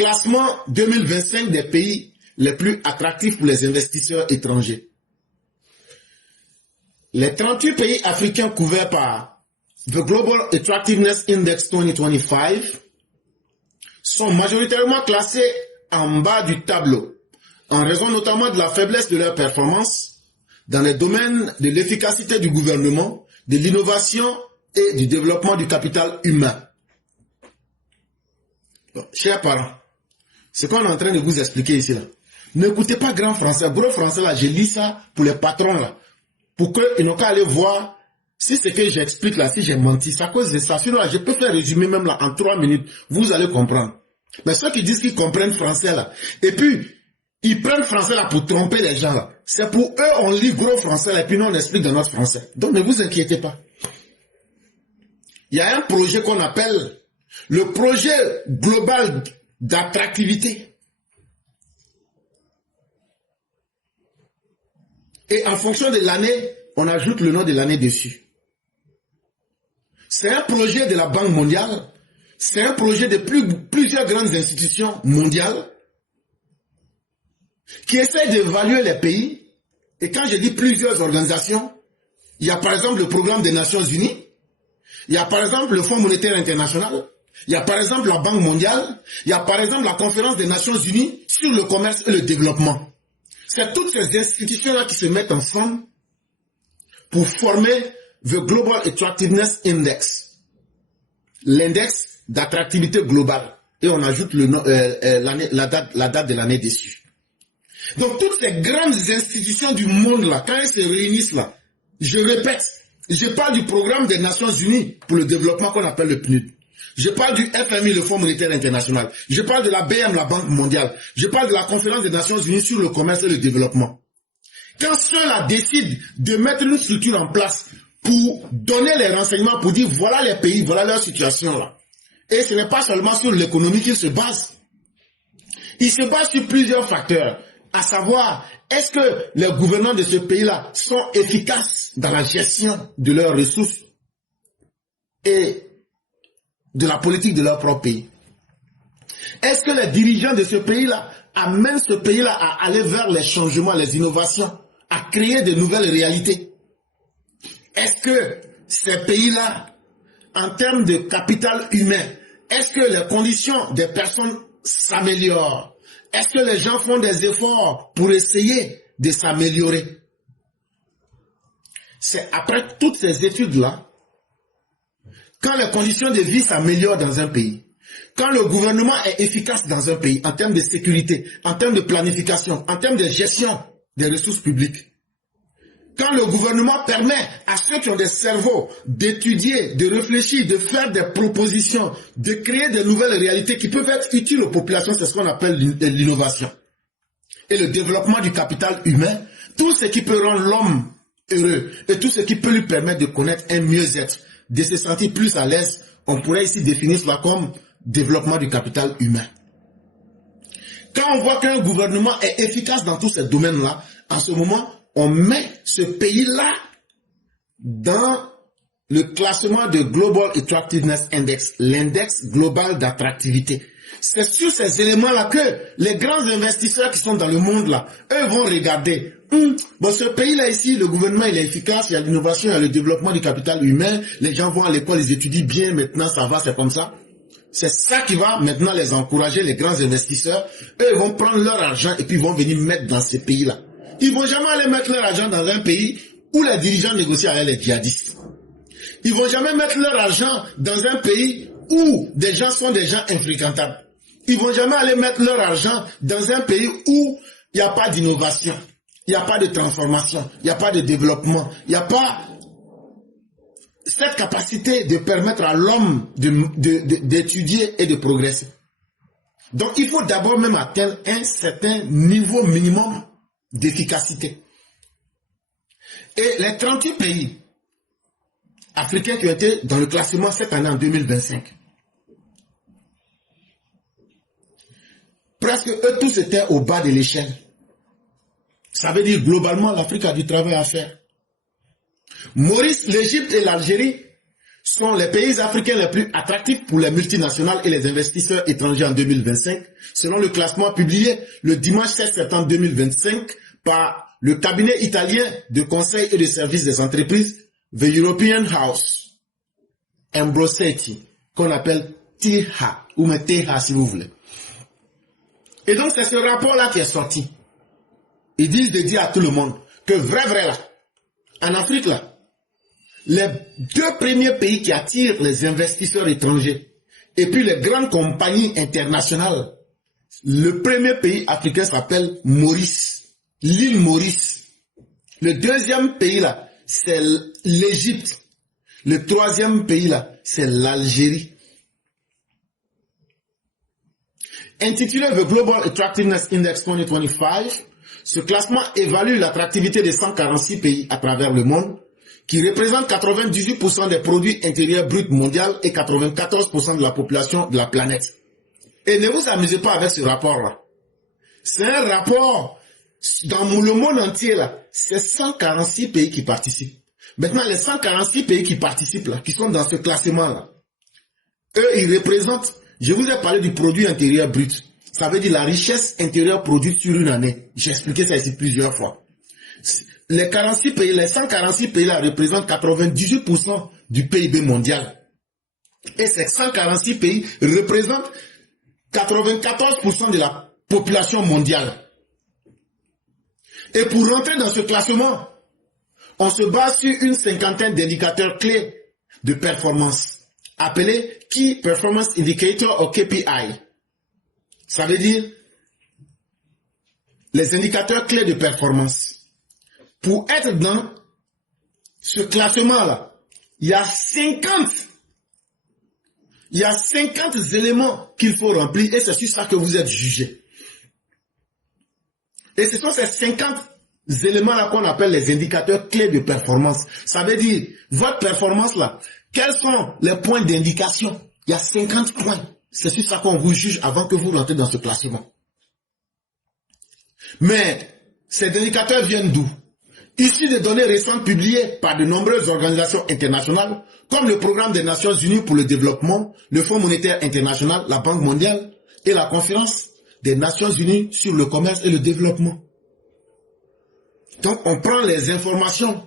classement 2025 des pays les plus attractifs pour les investisseurs étrangers. Les 38 pays africains couverts par The Global Attractiveness Index 2025 sont majoritairement classés en bas du tableau, en raison notamment de la faiblesse de leur performance dans les domaines de l'efficacité du gouvernement, de l'innovation et du développement du capital humain. Bon, chers parents, ce qu'on est en train de vous expliquer ici, là, n'écoutez pas grand français, gros français, là, je lis ça pour les patrons, là, pour qu'ils n'ont qu'à aller voir si ce que j'explique là, si j'ai menti, c'est à cause de ça. Sinon, là, je peux faire résumer même là en 3 minutes, vous allez comprendre. Mais ceux qui disent qu'ils comprennent français là, et puis ils prennent français là pour tromper les gens là, c'est pour eux on lit gros français là, et puis nous on explique dans notre français. Donc ne vous inquiétez pas. Il y a un projet qu'on appelle le projet global d'attractivité. Et en fonction de l'année, on ajoute le nom de l'année dessus. C'est un projet de la Banque mondiale. C'est un projet de plusieurs grandes institutions mondiales qui essaient d'évaluer les pays. Et quand je dis plusieurs organisations, il y a par exemple le programme des Nations Unies, il y a par exemple le Fonds monétaire international, il y a par exemple la Banque mondiale, il y a par exemple la Conférence des Nations Unies sur le commerce et le développement. C'est toutes ces institutions-là qui se mettent ensemble pour former The Global Attractiveness Index, l'index d'attractivité globale. Et on ajoute le nom, la date de l'année dessus. Donc toutes ces grandes institutions du monde là, quand elles se réunissent là, je répète, je parle du programme des Nations Unies pour le développement qu'on appelle le PNUD. Je parle du FMI, le Fonds monétaire international. Je parle de la BM, la Banque mondiale. Je parle de la Conférence des Nations Unies sur le commerce et le développement. Quand ceux-là décident de mettre une structure en place pour donner les renseignements, pour dire voilà les pays, voilà leur situation là. Et ce n'est pas seulement sur l'économie qu'ils se basent. Ils se basent sur plusieurs facteurs, à savoir, est-ce que les gouvernants de ce pays-là sont efficaces dans la gestion de leurs ressources et de la politique de leur propre pays? Est-ce que les dirigeants de ce pays-là amènent ce pays-là à aller vers les changements, les innovations, à créer de nouvelles réalités? Est-ce que ces pays-là, en termes de capital humain, est-ce que les conditions des personnes s'améliorent? Est-ce que les gens font des efforts pour essayer de s'améliorer? C'est après toutes ces études-là, quand les conditions de vie s'améliorent dans un pays, quand le gouvernement est efficace dans un pays, en termes de sécurité, en termes de planification, en termes de gestion des ressources publiques, quand le gouvernement permet à ceux qui ont des cerveaux d'étudier, de réfléchir, de faire des propositions, de créer de nouvelles réalités qui peuvent être utiles aux populations, c'est ce qu'on appelle l'innovation. Et le développement du capital humain, tout ce qui peut rendre l'homme heureux et tout ce qui peut lui permettre de connaître un mieux-être, de se sentir plus à l'aise, on pourrait ici définir cela comme développement du capital humain. Quand on voit qu'un gouvernement est efficace dans tous ces domaines-là, en ce moment, on met ce pays-là dans le classement de Global Attractiveness Index, l'index global d'attractivité. C'est sur ces éléments-là que les grands investisseurs qui sont dans le monde là, eux vont regarder. Bon, ce pays-là ici, le gouvernement il est efficace, il y a l'innovation, il y a le développement du capital humain, les gens vont à l'école, ils étudient bien, maintenant ça va, c'est comme ça. C'est ça qui va maintenant les encourager, les grands investisseurs. Eux ils vont prendre leur argent et puis ils vont venir mettre dans ces pays-là. Ils vont jamais aller mettre leur argent dans un pays où les dirigeants négocient avec les djihadistes. Ils vont jamais mettre leur argent dans un pays où des gens sont des gens infréquentables. Ils vont jamais aller mettre leur argent dans un pays où il n'y a pas d'innovation, il n'y a pas de transformation, il n'y a pas de développement, il n'y a pas cette capacité de permettre à l'homme d'étudier et de progresser. Donc il faut d'abord même atteindre un certain niveau minimum d'efficacité. Et les 38 pays africains qui ont été dans le classement cette année en 2025, presque eux tous étaient au bas de l'échelle. Ça veut dire globalement l'Afrique a du travail à faire. Maurice, l'Égypte et l'Algérie sont les pays africains les plus attractifs pour les multinationales et les investisseurs étrangers en 2025, selon le classement publié le dimanche 16 septembre 2025 par le cabinet italien de conseil et de services des entreprises, The European House, Ambrosetti, qu'on appelle TIHA, ou même TIHA si vous voulez. Et donc c'est ce rapport-là qui est sorti. Ils disent de dire à tout le monde que vrai là, en Afrique là, les deux premiers pays qui attirent les investisseurs étrangers et puis les grandes compagnies internationales, le premier pays africain s'appelle Maurice, l'île Maurice. Le deuxième pays là, c'est l'Égypte. Le troisième pays là, c'est l'Algérie. Intitulé The Global Attractiveness Index 2025, ce classement évalue l'attractivité de 146 pays à travers le monde, qui représentent 98% des produits intérieurs bruts mondiaux et 94% de la population de la planète. Et ne vous amusez pas avec ce rapport-là. C'est un rapport dans le monde entier, là. C'est 146 pays qui participent. Maintenant, les 146 pays qui participent, là, qui sont dans ce classement-là, eux, ils représentent, je vous ai parlé du produit intérieur brut. Ça veut dire la richesse intérieure produite sur une année. J'ai expliqué ça ici plusieurs fois. Les 46 pays, les 146 pays-là représentent 98% du PIB mondial. Et ces 146 pays représentent 94% de la population mondiale. Et pour rentrer dans ce classement, on se base sur une cinquantaine d'indicateurs clés de performance, appelés Key Performance Indicator ou KPI. Ça veut dire les indicateurs clés de performance. Pour être dans ce classement-là, il y a 50 éléments qu'il faut remplir et c'est sur ça que vous êtes jugé. Et ce sont ces 50 éléments-là qu'on appelle les indicateurs clés de performance. Ça veut dire, votre performance-là, quels sont les points d'indication? Il y a 50 points. C'est sur ça qu'on vous juge avant que vous rentrez dans ce classement. Mais ces indicateurs viennent d'où? Issus des données récentes publiées par de nombreuses organisations internationales, comme le Programme des Nations Unies pour le développement, le Fonds monétaire international, la Banque mondiale et la Conférence des Nations Unies sur le commerce et le développement. Donc on prend les informations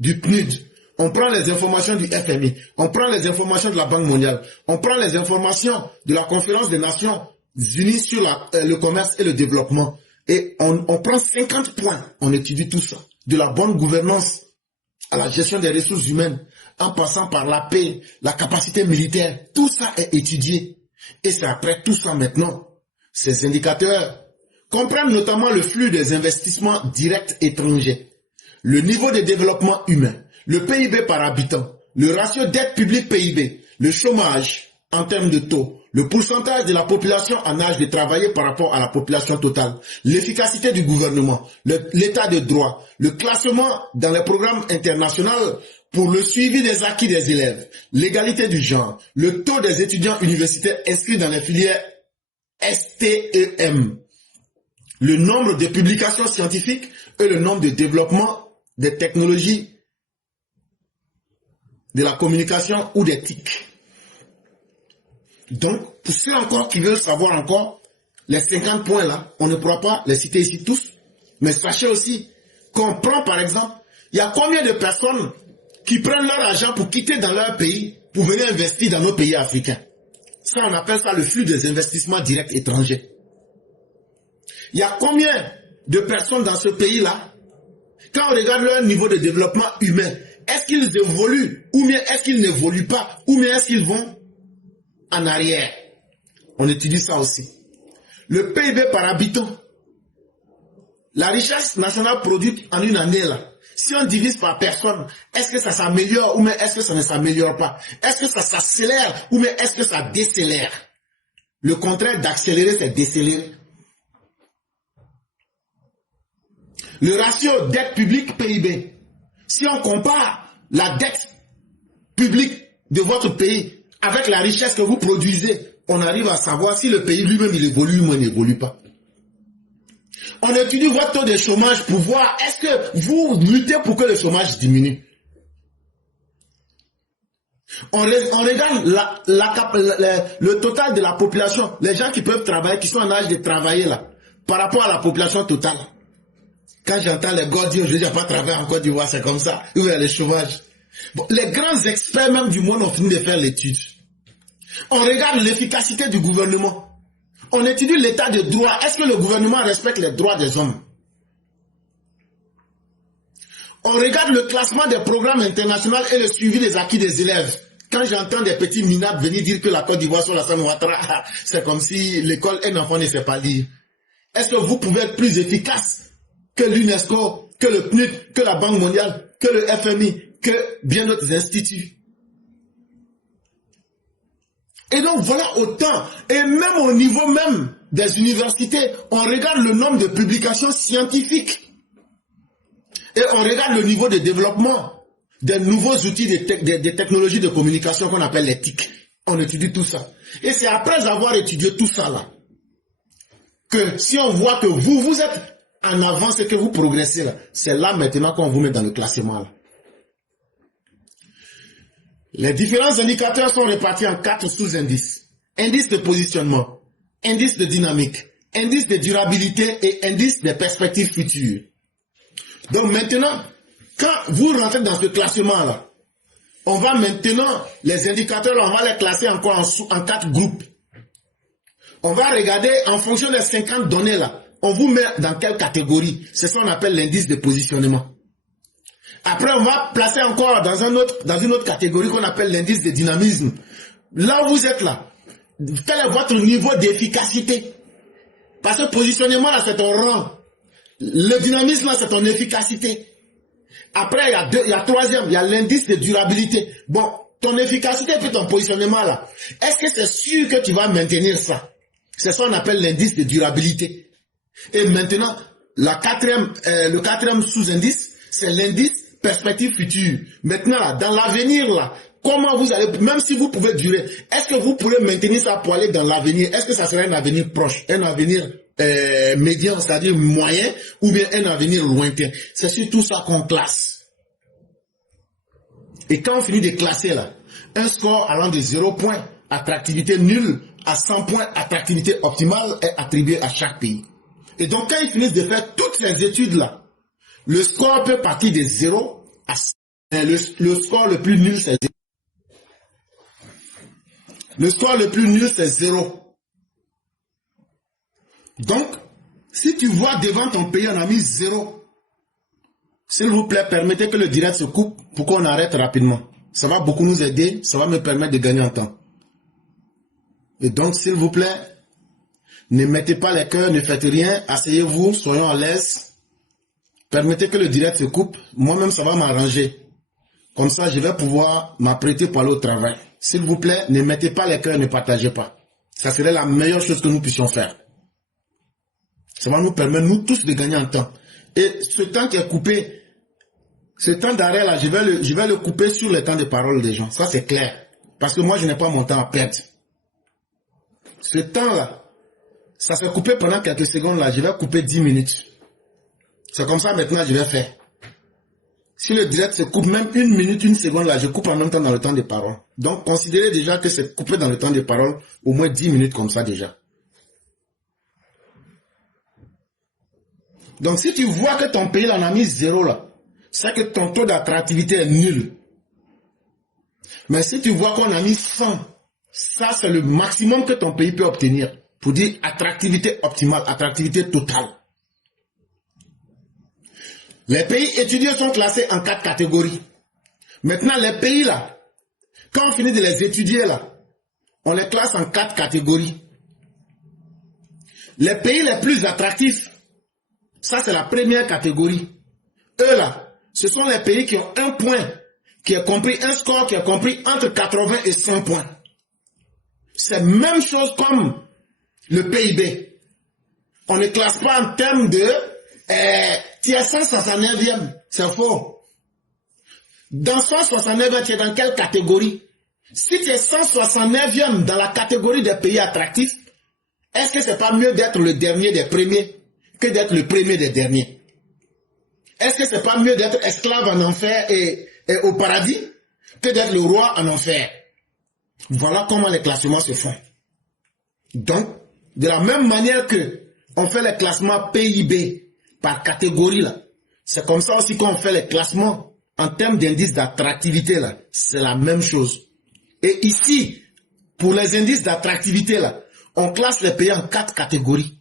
du PNUD, on prend les informations du FMI, on prend les informations de la Banque mondiale, on prend les informations de la Conférence des Nations Unies sur le commerce et le développement. Et on prend 50 points, on étudie tout ça, de la bonne gouvernance à la gestion des ressources humaines, en passant par la paix, la capacité militaire, tout ça est étudié. Et c'est après tout ça maintenant, ces indicateurs comprennent notamment le flux des investissements directs étrangers, le niveau de développement humain, le PIB par habitant, le ratio dette publique PIB, le chômage en termes de taux, le pourcentage de la population en âge de travailler par rapport à la population totale, l'efficacité du gouvernement, l'état de droit, le classement dans les programmes internationaux pour le suivi des acquis des élèves, l'égalité du genre, le taux des étudiants universitaires inscrits dans les filières STEM, le nombre de publications scientifiques et le nombre de développement des technologies de la communication ou des TIC. Donc, pour ceux encore qui veulent savoir encore, les 50 points là, on ne pourra pas les citer ici tous, mais sachez aussi qu'on prend par exemple, il y a combien de personnes qui prennent leur argent pour quitter dans leur pays, pour venir investir dans nos pays africains. Ça, on appelle ça le flux des investissements directs étrangers. Il y a combien de personnes dans ce pays-là, quand on regarde leur niveau de développement humain, est-ce qu'ils évoluent, ou bien est-ce qu'ils n'évoluent pas, ou bien est-ce qu'ils vont en arrière? On étudie ça aussi. Le PIB par habitant, la richesse nationale produite en une année là, si on divise par personne, est-ce que ça s'améliore ou bien est-ce que ça ne s'améliore pas? Est-ce que ça s'accélère ou bien est-ce que ça décélère? Le contraire d'accélérer, c'est décélérer. Le ratio dette publique PIB, si on compare la dette publique de votre pays avec la richesse que vous produisez, on arrive à savoir si le pays lui-même il évolue ou il n'évolue pas. On étudie votre taux de chômage pour voir est-ce que vous luttez pour que le chômage diminue. On regarde le total de la population, les gens qui peuvent travailler, qui sont en âge de travailler là, par rapport à la population totale. Quand j'entends les gars dire aujourd'hui, il n'y a pas de travail en Côte d'Ivoire, c'est comme ça, il y a le chômage. Bon, les grands experts même du monde ont fini de faire l'étude. On regarde l'efficacité du gouvernement. On étudie l'état de droit. Est-ce que le gouvernement respecte les droits des hommes? On regarde le classement des programmes internationaux et le suivi des acquis des élèves. Quand j'entends des petits minables venir dire que la Côte d'Ivoire sur la San Ouattara, c'est comme si l'école, un enfant ne sait pas lire. Est-ce que vous pouvez être plus efficace que l'UNESCO, que le PNUD, que la Banque mondiale, que le FMI, que bien d'autres instituts? Et donc voilà autant, et même au niveau même des universités, on regarde le nombre de publications scientifiques. Et on regarde le niveau de développement des nouveaux outils des technologies de communication qu'on appelle les TIC. On étudie tout ça. Et c'est après avoir étudié tout ça là, que si on voit que vous êtes en avance et que vous progressez là, c'est là maintenant qu'on vous met dans le classement là. Les différents indicateurs sont répartis en 4 sous-indices. Indice de positionnement, indice de dynamique, indice de durabilité et indice des perspectives futures. Donc maintenant, quand vous rentrez dans ce classement-là, on va maintenant, les indicateurs, on va les classer encore en 4 groupes. On va regarder en fonction des 50 données là, on vous met dans quelle catégorie. C'est ce qu'on appelle l'indice de positionnement. Après, on va placer encore dans une autre catégorie qu'on appelle l'indice de dynamisme. Là où vous êtes là, quel est votre niveau d'efficacité? Parce que positionnement là, c'est ton rang. Le dynamisme là, c'est ton efficacité. Après, il y a troisième, il y a l'indice de durabilité. Bon, ton efficacité et puis ton positionnement là, est-ce que c'est sûr que tu vas maintenir ça? C'est ça qu'on appelle l'indice de durabilité. Et maintenant, le quatrième sous-indice, c'est l'indice perspective future. Maintenant, là, dans l'avenir, là, comment vous allez, même si vous pouvez durer, est-ce que vous pourrez maintenir ça pour aller dans l'avenir? Est-ce que ça sera un avenir proche, un avenir médian, c'est-à-dire moyen, ou bien un avenir lointain? C'est sur tout ça qu'on classe. Et quand on finit de classer, là, un score allant de 0 points, attractivité nulle, à 100 points, attractivité optimale, est attribué à chaque pays. Et donc, quand ils finissent de faire toutes ces études-là, le score peut partir de 0 à 100. Le score le plus nul, c'est 0. Le score le plus nul, c'est 0. Donc, si tu vois devant ton pays, on a mis 0. S'il vous plaît, permettez que le direct se coupe pour qu'on arrête rapidement. Ça va beaucoup nous aider, ça va me permettre de gagner en temps. Et donc, s'il vous plaît, ne mettez pas les cœurs, ne faites rien, asseyez-vous, soyons à l'aise. Permettez que le direct se coupe. Moi-même, ça va m'arranger. Comme ça, je vais pouvoir m'apprêter pour aller au travail. S'il vous plaît, ne mettez pas les cœurs, ne partagez pas. Ça serait la meilleure chose que nous puissions faire. Ça va nous permettre, nous tous, de gagner en temps. Et ce temps qui est coupé, ce temps d'arrêt là, je vais le couper sur le temps de parole des gens. Ça, c'est clair. Parce que moi, je n'ai pas mon temps à perdre. Ce temps-là, ça s'est coupé pendant quelques secondes là. Je vais couper 10 minutes. C'est comme ça maintenant, je vais faire. Si le direct se coupe même 1 minute, 1 seconde là, je coupe en même temps dans le temps de parole. Donc, considérez déjà que c'est coupé dans le temps de parole au moins 10 minutes comme ça déjà. Donc, si tu vois que ton pays en a mis 0 là, c'est que ton taux d'attractivité est nul. Mais si tu vois qu'on a mis 100, ça c'est le maximum que ton pays peut obtenir. Pour dire attractivité optimale, attractivité totale. Les pays étudiés sont classés en 4 catégories. Maintenant, les pays là, quand on finit de les étudier là, on les classe en 4 catégories. Les pays les plus attractifs, ça c'est la première catégorie. Eux là, ce sont les pays qui ont un point, qui est compris, un score qui est compris entre 80 et 100 points. C'est la même chose comme le PIB. On ne classe pas en termes de tu es 169e, c'est faux. Dans 169e, tu es dans quelle catégorie? Si tu es 169e dans la catégorie des pays attractifs, est-ce que c'est pas mieux d'être le dernier des premiers que d'être le premier des derniers? Est-ce que c'est pas mieux d'être esclave en enfer et au paradis? que d'être le roi en enfer. Voilà comment les classements se font. Donc, de la même manière que on fait les classements PIB par catégorie, là, c'est comme ça aussi qu'on fait les classements en termes d'indices d'attractivité, là. C'est la même chose. Et ici, pour les indices d'attractivité, là, on classe les pays en 4 catégories.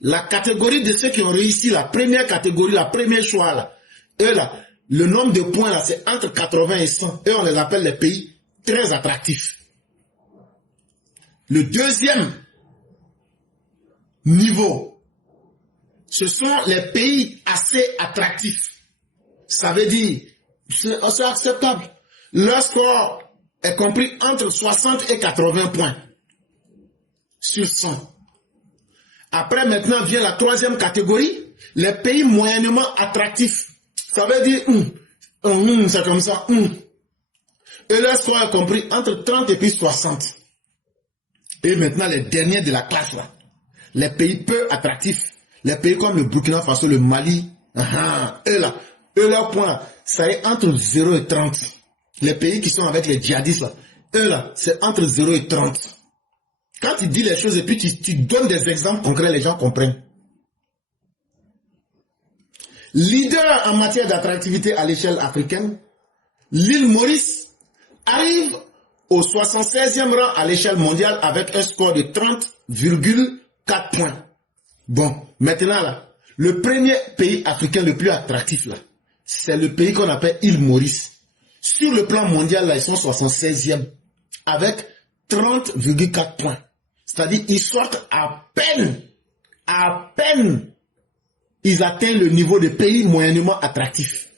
La catégorie de ceux qui ont réussi, la première catégorie, la première choix, là, eux, là, le nombre de points, là, c'est entre 80 et 100. Eux, on les appelle les pays très attractifs. Le deuxième niveau, ce sont les pays assez attractifs. Ça veut dire, c'est acceptable. Leur score est compris entre 60 et 80 points sur 100. Après, maintenant, vient la troisième catégorie, les pays moyennement attractifs. Ça veut dire, c'est comme ça, Et leur score est compris entre 30 et puis 60. Et maintenant, les derniers de la classe, là, les pays peu attractifs, les pays comme le Burkina Faso, le Mali, eux, leur point, ça est entre 0 et 30. Les pays qui sont avec les djihadistes, là, eux, là, c'est entre 0 et 30. Quand tu dis les choses et puis tu donnes des exemples concrets, les gens comprennent. Leader en matière d'attractivité à l'échelle africaine, l'île Maurice arrive au 76e rang à l'échelle mondiale avec un score de 30,4 points. Bon, maintenant là, le premier pays africain le plus attractif là, c'est le pays qu'on appelle île Maurice. Sur le plan mondial là, ils sont 76e avec 30,4 points. C'est-à-dire ils sortent à peine, ils atteignent le niveau de pays moyennement attractif.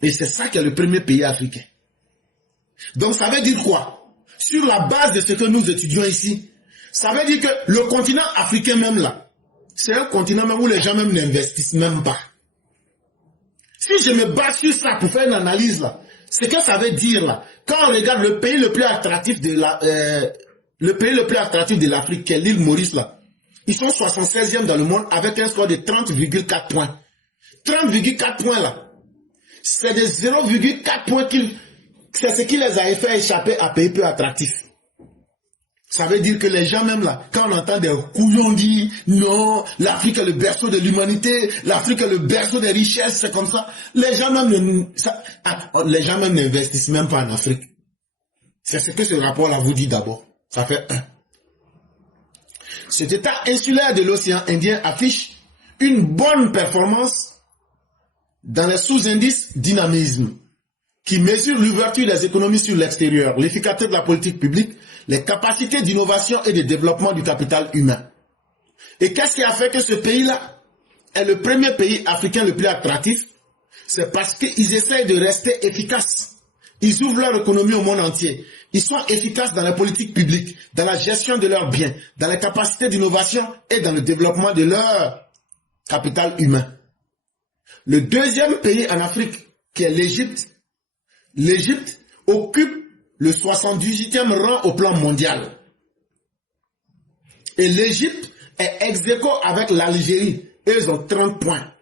Et c'est ça qui est le premier pays africain. Donc ça veut dire quoi? Sur la base de ce que nous étudions ici, ça veut dire que le continent africain même là, c'est un continent même où les gens même n'investissent même pas. Si je me base sur ça pour faire une analyse là, ce que ça veut dire là, quand on regarde le pays le plus attractif de l'Afrique, qui est l'île Maurice là, ils sont 76e dans le monde avec un score de 30,4 points. 30,4 points là, c'est de 0,4 points c'est ce qui les a fait échapper à pays peu attractifs. Ça veut dire que les gens même là, quand on entend des couillons dire non, l'Afrique est le berceau de l'humanité, l'Afrique est le berceau des richesses, c'est comme ça. Les gens même n'investissent même pas en Afrique. C'est ce que ce rapport-là vous dit d'abord. Ça fait 1. Cet état insulaire de l'océan Indien affiche une bonne performance dans les sous-indices dynamisme, qui mesure l'ouverture des économies sur l'extérieur, l'efficacité de la politique publique, les capacités d'innovation et de développement du capital humain. Et qu'est-ce qui a fait que ce pays-là est le premier pays africain le plus attractif? C'est parce qu'ils essayent de rester efficaces. Ils ouvrent leur économie au monde entier. Ils sont efficaces dans la politique publique, dans la gestion de leurs biens, dans les capacités d'innovation et dans le développement de leur capital humain. Le deuxième pays en Afrique, qui est l'Égypte, l'Égypte occupe le 78e rang au plan mondial. Et l'Égypte est ex-aequo avec l'Algérie. Ils ont 30 points.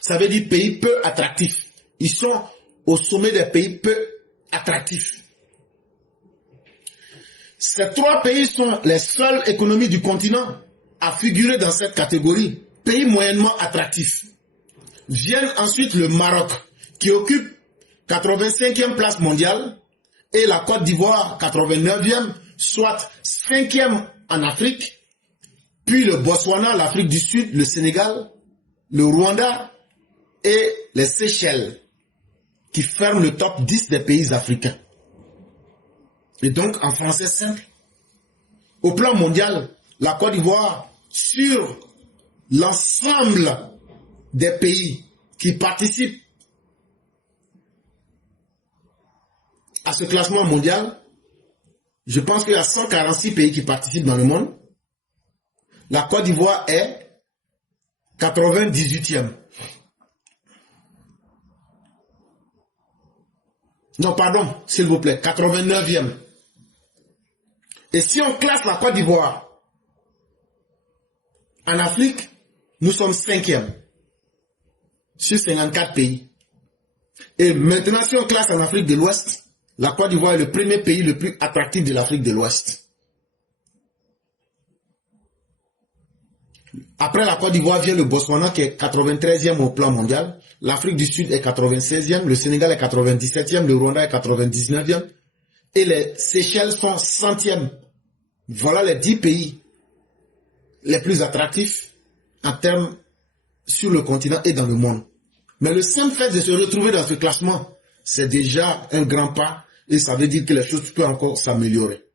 Ça veut dire pays peu attractifs. Ils sont au sommet des pays peu attractifs. Ces 3 pays sont les seules économies du continent à figurer dans cette catégorie. Pays moyennement attractifs. Viennent ensuite le Maroc, qui occupe 85e place mondiale, et la Côte d'Ivoire 89e, soit 5e en Afrique, puis le Botswana, l'Afrique du Sud, le Sénégal, le Rwanda et les Seychelles, qui ferment le top 10 des pays africains. Et donc, en français simple, au plan mondial, la Côte d'Ivoire, sur l'ensemble des pays qui participent à ce classement mondial, je pense qu'il y a 146 pays qui participent dans le monde. La Côte d'Ivoire est 98e. Non, pardon, s'il vous plaît, 89e. Et si on classe la Côte d'Ivoire en Afrique, nous sommes 5e sur 54 pays. Et maintenant, si on classe en Afrique de l'Ouest, la Côte d'Ivoire est le premier pays le plus attractif de l'Afrique de l'Ouest. Après la Côte d'Ivoire vient le Botswana qui est 93e au plan mondial. L'Afrique du Sud est 96e, le Sénégal est 97e, le Rwanda est 99e. Et les Seychelles sont 100e. Voilà les 10 pays les plus attractifs en termes sur le continent et dans le monde. Mais le simple fait de se retrouver dans ce classement, c'est déjà un grand pas et ça veut dire que les choses peuvent encore s'améliorer.